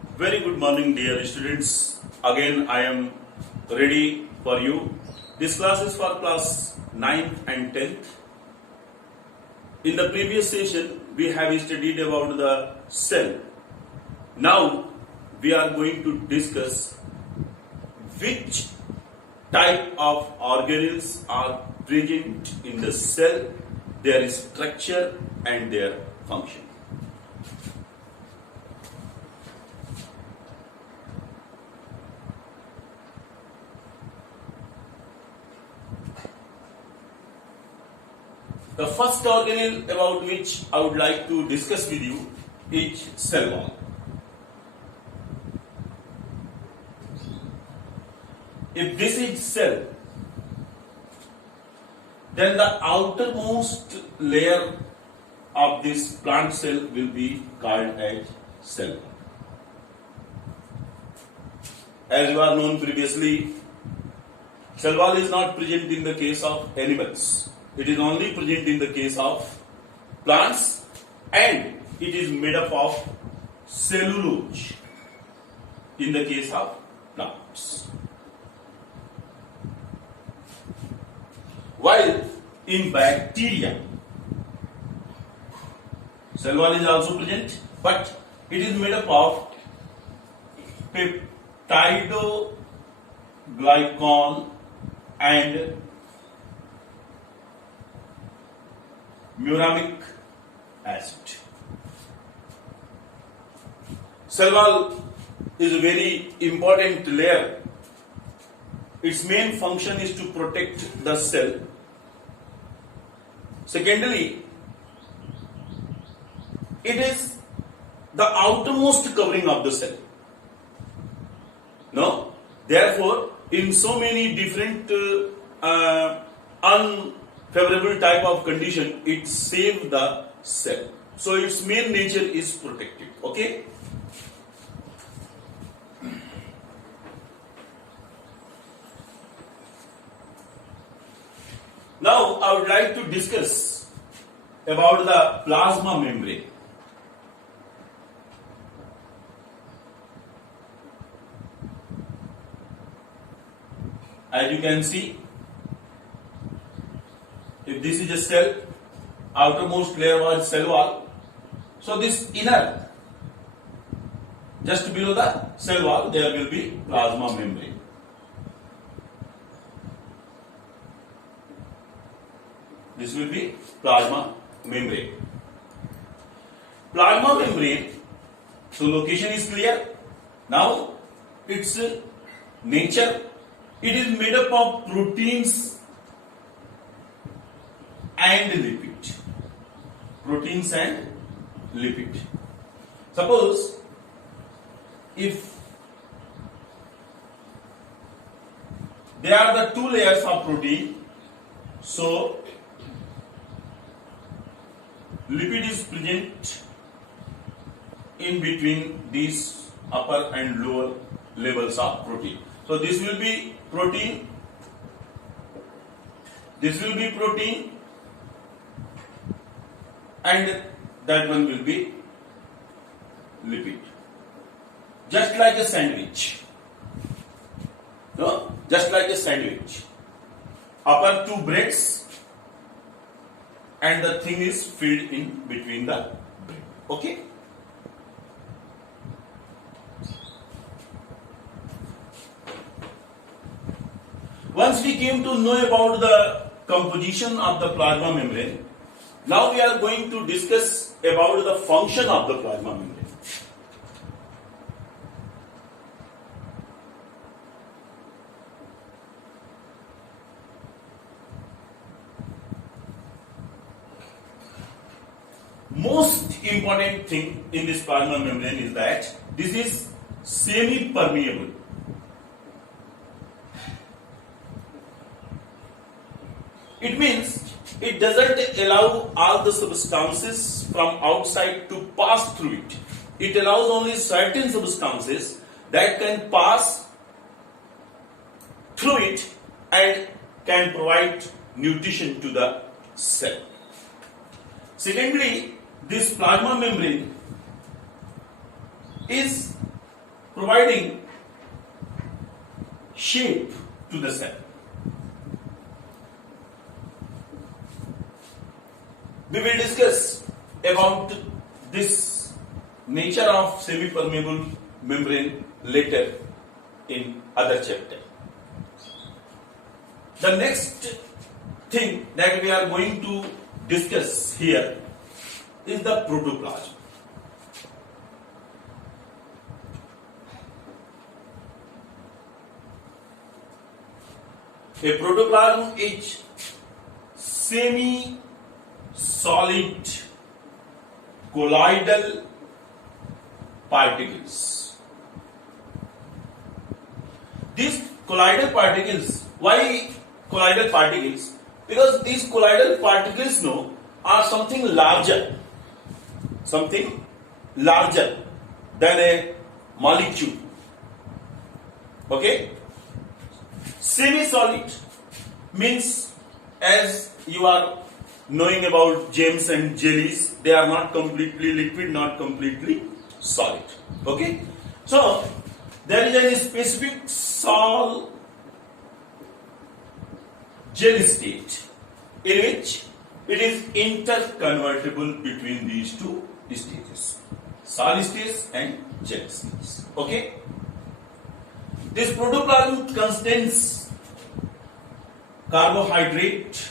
Very good morning, dear students. Again, I am ready for you. This class is for class 9th and 10th. In the previous session, we have studied about the cell. Now, we are going to discuss which type of organelles are present in the cell, their structure and their function. The first organelle about which I would like to discuss with you is cell wall. If this is cell, then the outermost layer of this plant cell will be called as cell wall. As you are known previously, cell wall is not present in the case of animals. It is only present in the case of plants, and it is made up of cellulose in the case of plants. While in bacteria, cell wall is also present, but it is made up of peptidoglycan and muramic acid. Cell wall is a very important layer. Its main function is to protect the cell. Secondly, it is the outermost covering of the cell. No? Therefore, in so many different unfavorable type of condition, it saves the cell. So its main nature is protective. Okay? Now I would like to discuss about the plasma membrane. As you can see, if this is a cell, outermost layer was cell wall. So this inner, just below the cell wall, there will be plasma membrane. This will be plasma membrane. Plasma membrane, so location is clear. Now its nature, it is made up of proteins and lipid. Proteins and lipid. Suppose if there are the two layers of protein, so lipid is present in between these upper and lower levels of protein. So this will be protein, this will be protein, and that one will be lipid. Just like a sandwich. No? Just like a sandwich. Upper two breads and the thing is filled in between the bread. Okay? Once we came to know about the composition of the plasma membrane, now we are going to discuss about the function of the plasma membrane. Most important thing in this plasma membrane is that this is semi-permeable. It means it doesn't allow all the substances from outside to pass through it. It allows only certain substances that can pass through it and can provide nutrition to the cell. Secondly, this plasma membrane is providing shape to the cell. We will discuss about this nature of semi-permeable membrane later in other chapter. The next thing that we are going to discuss here is the protoplasm. A protoplasm is semi-solid colloidal particles. These colloidal particles, why colloidal particles? Because these colloidal particles are something larger than a molecule. Okay? Semi-solid means, as you are knowing about gems and jellies, they are not completely liquid, not completely solid. Okay? So, there is a specific sol gel state in which it is interconvertible between these two stages, solid stage and gel stage. Okay? This protoplasm contains carbohydrate,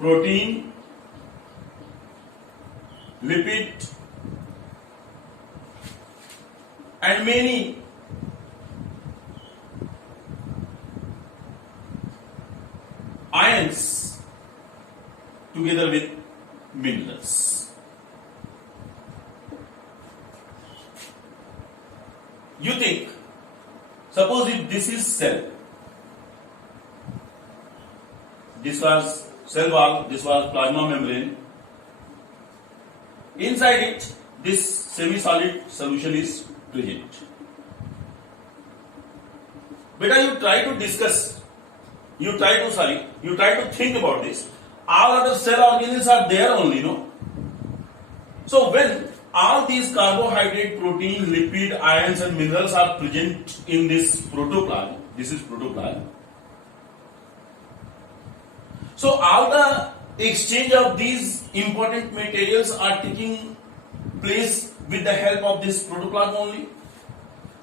protein, lipid, and many ions together with minerals. You think, suppose if this is cell, this was cell wall, this was plasma membrane, inside it this semi-solid solution is present. Beta, you try to discuss, you try to think about this. All other cell organelles are there only, no? So when all these carbohydrate, protein, lipid, ions and minerals are present in this protoplasm, this is protoplasm. So all the exchange of these important materials are taking place with the help of this protoplasm only.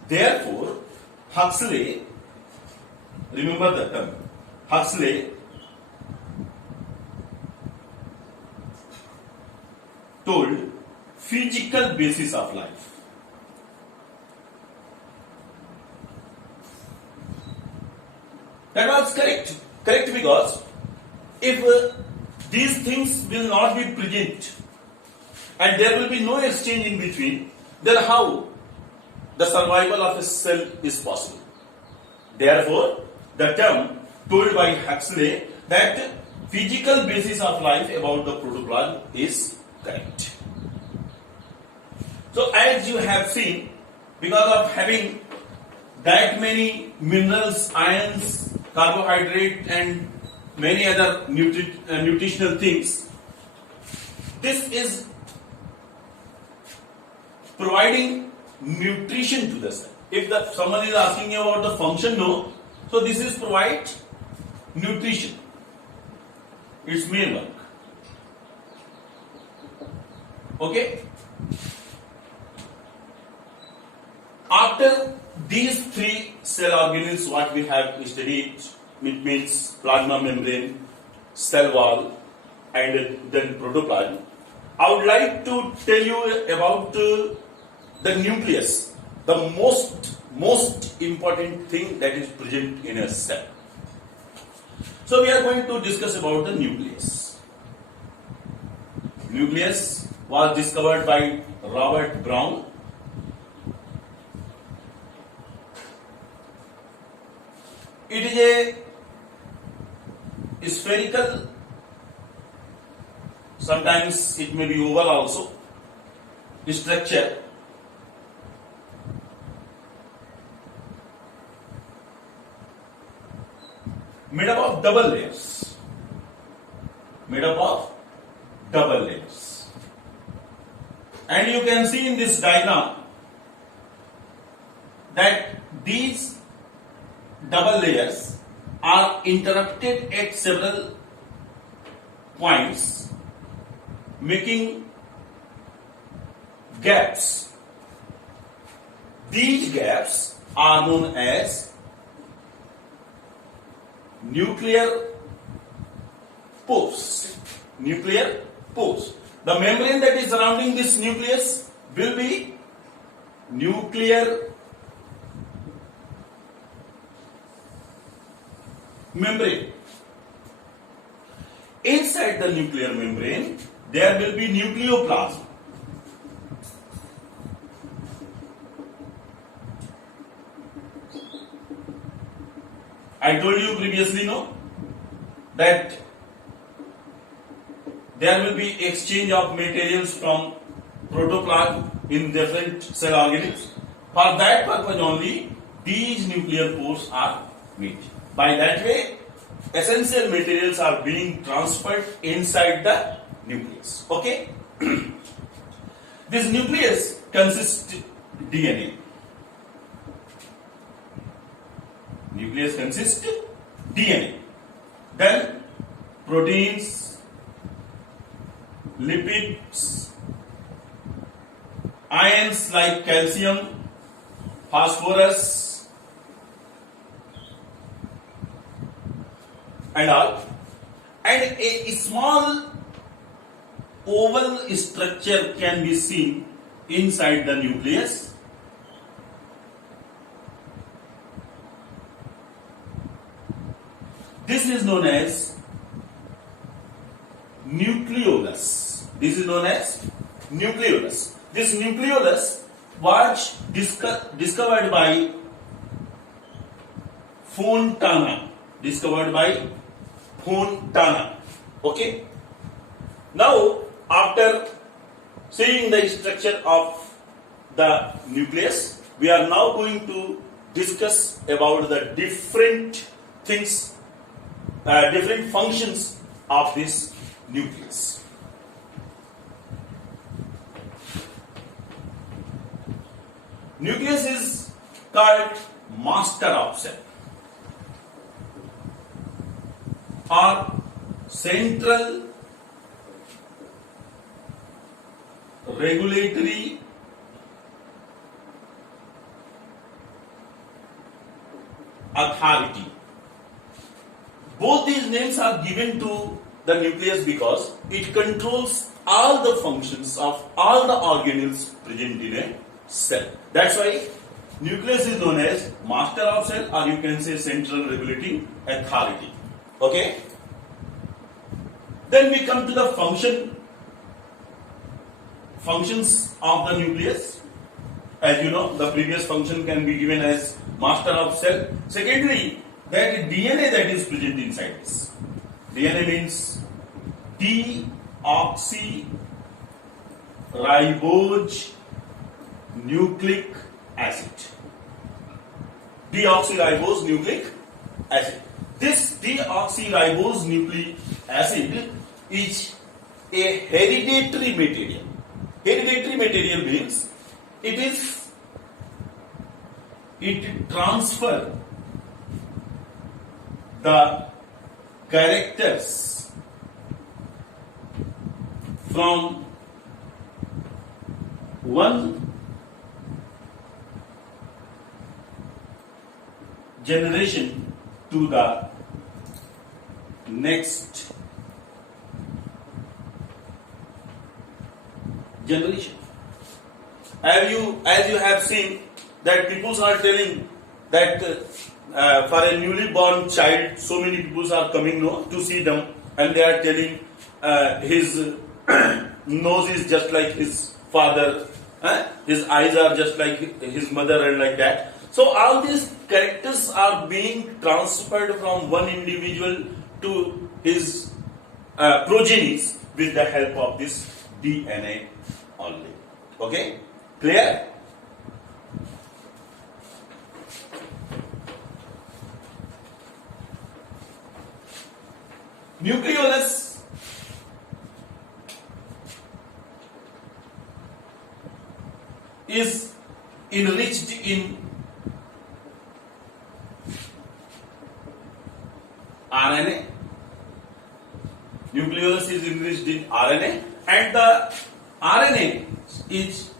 Therefore, Huxley, remember the term, Huxley told physical basis of life. That was correct because if these things will not be present and there will be no exchange in between, then how the survival of a cell is possible? Therefore, the term told by Huxley that physical basis of life about the protoplasm is correct. So as you have seen, because of having that many minerals, ions, carbohydrate and many other nutritional things, this is providing nutrition to the cell. If someone is asking you about the function, no, so this is provide nutrition. Its main work. Okay? After these three cell organelles, what we have studied, it means plasma membrane, cell wall, and then protoplasm. I would like to tell you about the nucleus, the most important thing that is present in a cell. So we are going to discuss about the nucleus. Nucleus was discovered by Robert Brown. It is a spherical, sometimes it may be oval also, structure made up of double layers. And you can see in this diagram that these double layers are interrupted at several points, making gaps. These gaps are known as nuclear pores. Nuclear pores. The membrane that is surrounding this nucleus will be nuclear membrane. Inside the nuclear membrane, there will be nucleoplasm. I told you previously, no, that there will be exchange of materials from protoplasm in different cell organisms. For that purpose only, these nuclear pores are made. By that way, essential materials are being transferred inside the nucleus. Okay? This nucleus consists DNA. Nucleus consists DNA. Then proteins, lipids, ions like calcium, phosphorus, and all. And a small oval structure can be seen inside the nucleus. This is known as nucleolus. This is known as nucleolus. This nucleolus was discovered by Fontana. Discovered by Fontana. Okay. Now, after seeing the structure of the nucleus, we are now going to discuss about the different things, different functions of this nucleus. Nucleus is called master of cell or central regulatory authority. Both these names are given to the nucleus because it controls all the functions of all the organelles present in a cell. That's why nucleus is known as master of cell, or you can say central regulating authority. Okay? Then we come to the functions of the nucleus. As you know, the previous function can be given as master of cell. Secondly, that DNA that is present inside this. DNA means deoxyribose nucleic acid. Deoxyribose nucleic acid. This deoxyribose nucleic acid is a hereditary material. Hereditary material means it transfers the characters from one generation to the next generation. As you have seen that people are telling that for a newly born child, so many people are coming to see them, and they are telling his nose is just like his father, his eyes are just like his mother, and like that. So all these characters are being transferred from one individual to his progenies with the help of this DNA only. Okay? Clear? Nucleolus is enriched in RNA. Nucleolus is enriched in RNA, and the RNA is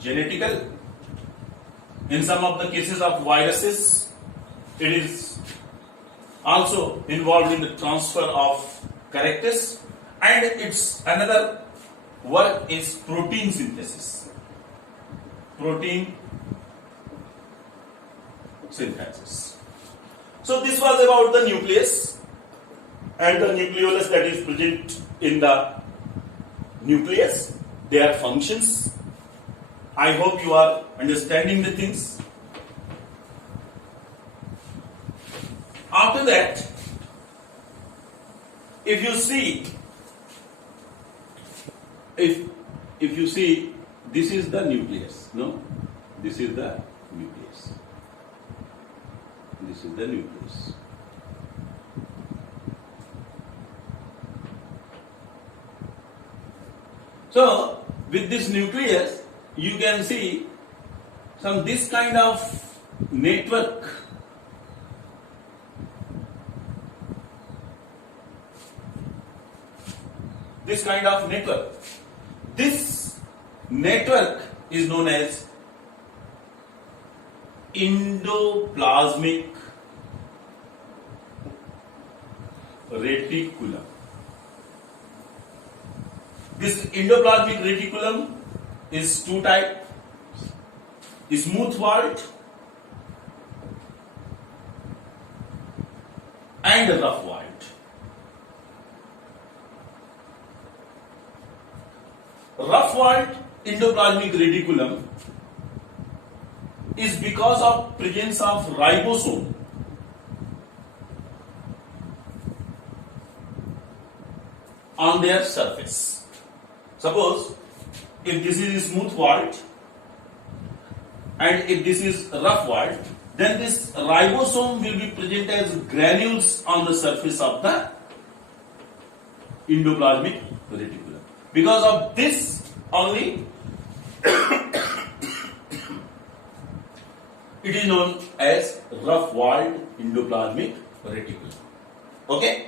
genetical. In some of the cases of viruses, it is also involved in the transfer of characters, and its another work is protein synthesis. Protein synthesis. So this was about the nucleus and the nucleolus that is present in the nucleus, their functions. I hope you are understanding the things. After that, if you see, this is the nucleus, no? This is the nucleus. This is the nucleus. So, with this nucleus, you can see some this kind of network. This kind of network. This network is known as endoplasmic reticulum. This endoplasmic reticulum is two types: smooth walled and rough walled. Rough walled endoplasmic reticulum is because of presence of ribosome on their surface. Suppose if this is smooth walled and if this is rough walled, then this ribosome will be present as granules on the surface of the endoplasmic reticulum. Because of this only it is known as rough walled endoplasmic reticulum. Okay?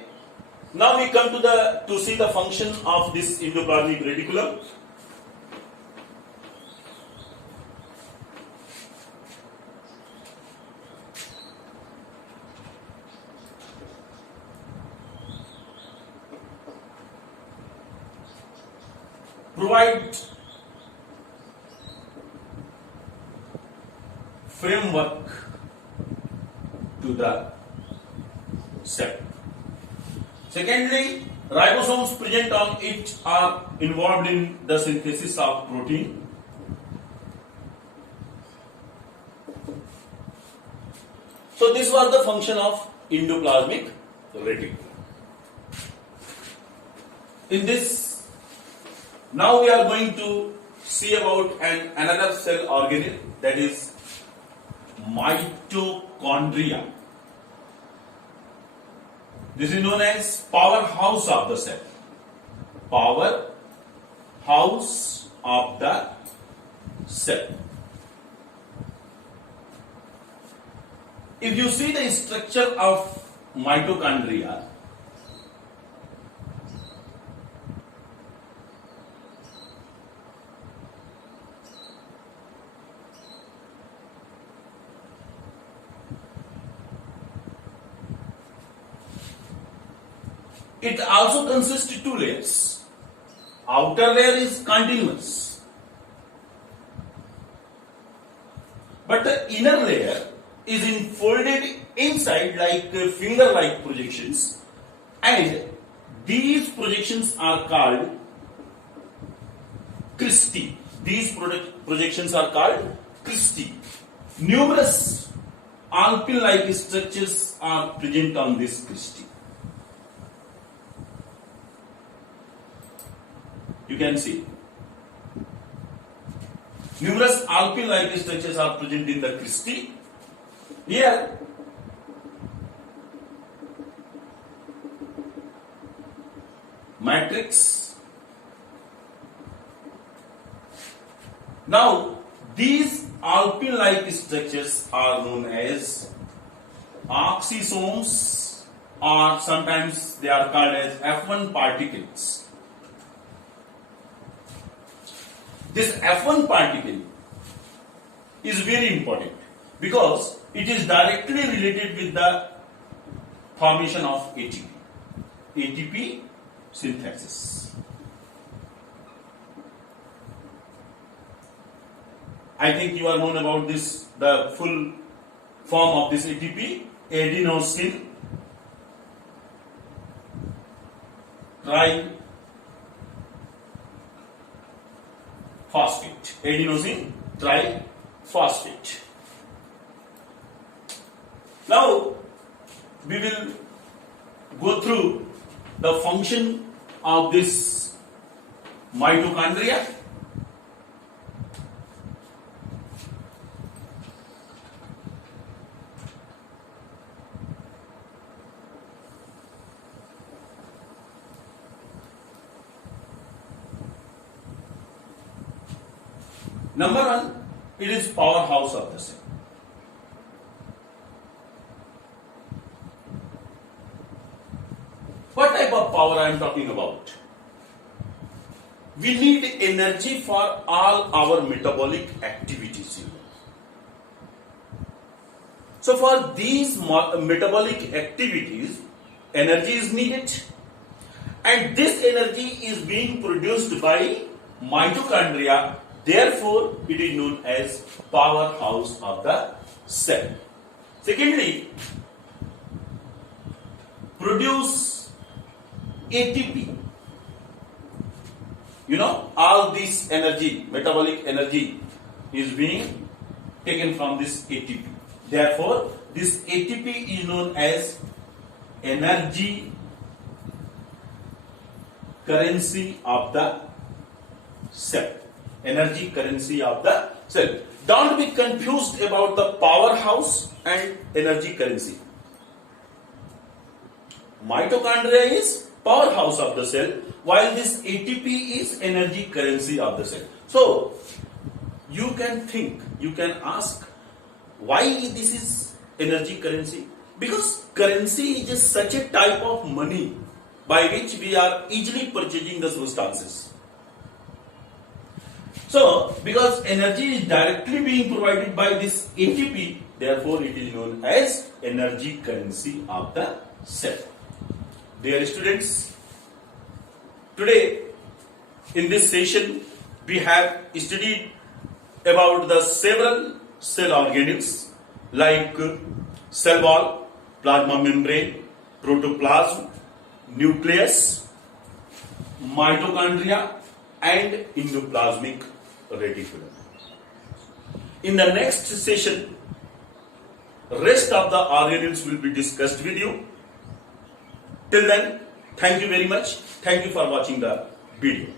Now we come to see the function of this endoplasmic reticulum. Provide framework to the cell. Secondly, ribosomes present on it are involved in the synthesis of protein. So this was the function of endoplasmic reticulum. In this, now we are going to see about another cell organelle, that is mitochondria. This is known as powerhouse of the cell. Powerhouse of the cell. If you see the structure of mitochondria, it also consists of two layers. Outer layer is continuous, but the inner layer is enfolded inside like finger-like projections, and these projections are called cristae. These projections are called cristae. Numerous alpine-like structures are present on this cristae. You can see numerous alpine-like structures are present in the cristae. Here, matrix, Now, these alpine-like structures are known as oxysomes, or sometimes they are called as F1 particles. This F1 particle is very important because it is directly related with the formation of ATP. ATP synthesis. I think you are known about this, the full form of this ATP, adenosine triphosphate. Adenosine triphosphate. Now, we will go through the function of this mitochondria. Number one, it is powerhouse of the cell. What type of power I am talking about? We need energy for all our metabolic activities. So for these metabolic activities, energy is needed, and this energy is being produced by mitochondria. Therefore, it is known as powerhouse of the cell. Secondly, produce ATP. You know, all this energy, metabolic energy, is being taken from this ATP. Therefore, this ATP is known as energy currency of the cell. Energy currency of the cell. Don't be confused about the powerhouse and energy currency. Mitochondria is powerhouse of the cell, while this ATP is energy currency of the cell. So, you can think, you can ask, why this is energy currency? Because currency is just such a type of money by which we are easily purchasing the substances. So, because energy is directly being provided by this ATP, therefore it is known as energy currency of the cell. Dear students, today in this session we have studied about the several cell organelles like cell wall, plasma membrane, protoplasm, nucleus, mitochondria, and endoplasmic reticulum. In the next session, rest of the organelles will be discussed with you. Till then, thank you very much. Thank you for watching the video.